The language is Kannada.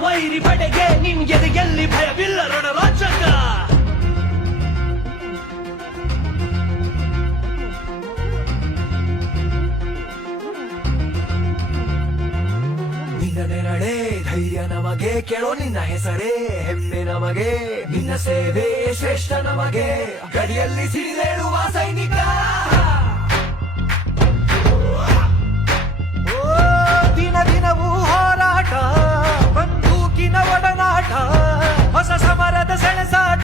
ವೈರಿ ಪಡೆಗೆ ನಿಮ್ಗೆದೆ ಎಲ್ಲಿ ಭಯವಿಲ್ಲ ರಣರಾಜಂಗ. ನಿನ್ನ ನೆರಳೆ ಧೈರ್ಯ ನಮಗೆ, ಕೇಳೋ ನಿನ್ನ ಹೆಸರೇ ಹೆಮ್ಮೆ ನಮಗೆ, ನಿನ್ನ ಸೇವೆ ಶ್ರೇಷ್ಠ ನಮಗೆ, ಗಡಿಯಲ್ಲಿ ಸಿಡಿದೇಳುವ ಸೈನಿಕ. ದಿನ ದಿನವೂ ಹೋರಾಟ, ಬಂದೂಕಿನ ಒಡನಾಟ, ಹೊಸ ಸಮರದ ಸೆಣಸಾಟ.